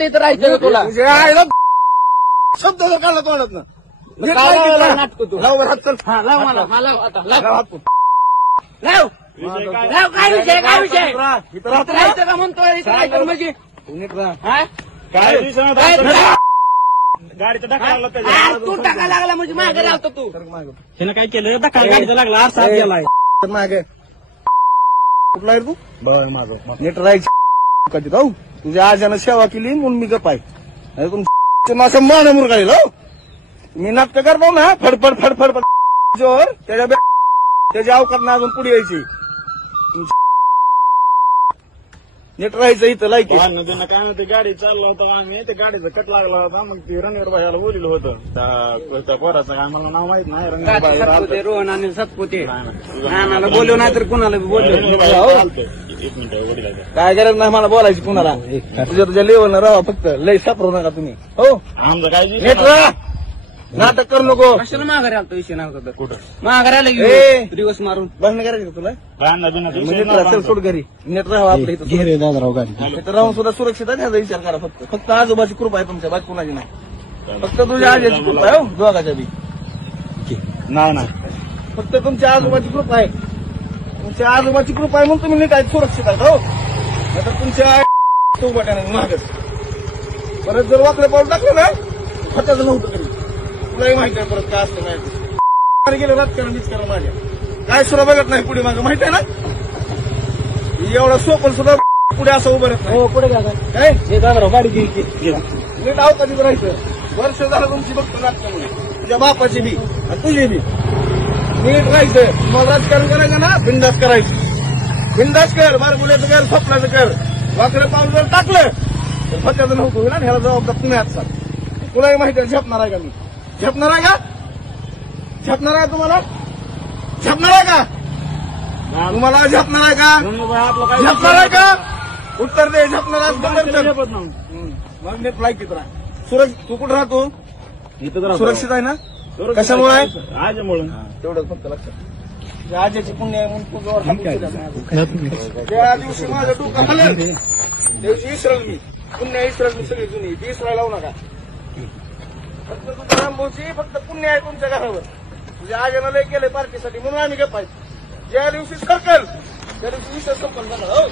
इथं राहायचं का तुला शब्द जर काढला तोंडात ना नाटक तू लाव बरं हात चल. हा लाव मला हा लाव आता लाव लाव हात तू. लाव लाव काय विषय काय विषय इथं राहा. इथं राहायचं का म्हणतोय इथं राहायचं म्हणजे तू नीट राहा. हा? काय काय? गाडीचा धक्का लागला हा, तू टाका लागला म्हणजे मागे राहतो तू तर मागं. त्यानं काय केलं धक्का गाडीचा लागला आरसा आत गेलाय तर मागे कुठला आहे रे तू बघ माझं नीट राहायची कधी जाऊ तुझ्या आजानं सेवा केली म्हणून मी गप आहे नाही तुम माझं मान मुरगाळील हो मी नाटक करतो ना फडफड फडफड जोर त्याच्या अवकात अजून पुढे यायची नीट राहायचं इथं लायकी नदीनं काय म्हणते गाडी चालला होता आम्ही ते गाडीचा कट लागला होता मग ती रणवीर भाईला बोललेलं होतं त्या पोराचं काय मला नाव माहित नाही रणवीर भाई सतपुते रोहन आणि सतपुते नानाला बोललो नाही तर कुणाला बोललो एक मिनिट काय गरज नाही मला बोलायची कुणाला तुझ्या लेवलनं राहा फक्त लय सापरू नका तुम्ही हो आमचं काय नीट राहा नाटक करू नको कशाला माघारी आलतो विषय नव्हता तर कुठं माघारी आलं ए. की दिवस मारून बघणं करायचं का तुला काय नदीनं म्हणजे नीट राहा चल सोड घरी नीट राहा आपल्या इथं इथं राहून सुद्धा सुरक्षित आहे ह्याचा विचार करा फक्त आजोबाची कृपा आहे तुमच्या बाकी कुणाची नाही फक्त तुझ्या आजीची कृपा आहे हो दोघाच्या बी नाही नाही फक्त तुमच्या आजोबाची कृपा आहे तुमच्या आजोबाची कृपा आहे म्हणून तुम्ही नीट आहे सुरक्षित आहे हो आता तुमच्या चौबाट्याने मागच परत जर वाकडे पाऊल टाकलं ना खताचं नव्हतं तरी तुलाही माहिती आहे परत काय असतं माहिती गेलं राजकारण बिचकारण माझ्या काय सुद्धा बघत नाही पुढे मागं माहिती आहे ना एवढा सोपन सुद्धा पुढे असं उभं राहत नाही हो पुढे घ्या काय हे दादा गाडी घे नीट आव कधी राहायचं वर्ष झालं तुमची बघतो नाटकामुळे तुझ्या बापाची बी आणि तुझी बी नीट राहायचं तुम्हाला राजकारण करायचं ना बिंदास करायचं बिंदास कर बारगुल्याचं कर स्वप्नाचं कर वाकडे पाऊल जर टाकलं तर फत्याचं नव्हतं होईल ना ह्याला जबाबदार तुम्ही आजचा तुलाही माहिती आहे झेपणार आहे का मी झेपणार आहे का झेपणार आहे तुम्हाला झेपणार आहे का तुम्हाला झेपणार आहे का झेपणार आहे का उत्तर दे झेपणार आहे मग नीट लायकीत राहा तू कुठं राहतो सुरक्षित आहे ना कशामुळे आहे आजमुळं तेवढंच फक्त लक्षात आजीची पुण्य आहे म्हणून तुझ्यावर हात उचलला. त्या दिवशी माझं डोकं हलल दिवशी इसरल मी पुण्य इसरल मी सगळी जुनी ती इसरायला लावू नका फक्त तुझ्या रामभाऊची फक्त पुण्य आहे तुमच्या घरावर तुझ्या आजीनं लय केलंय पार्टीसाठी म्हणून आम्ही गप्प आहे ज्या दिवशी सरकल त्या दिवशी विषय संपन्न झाला हो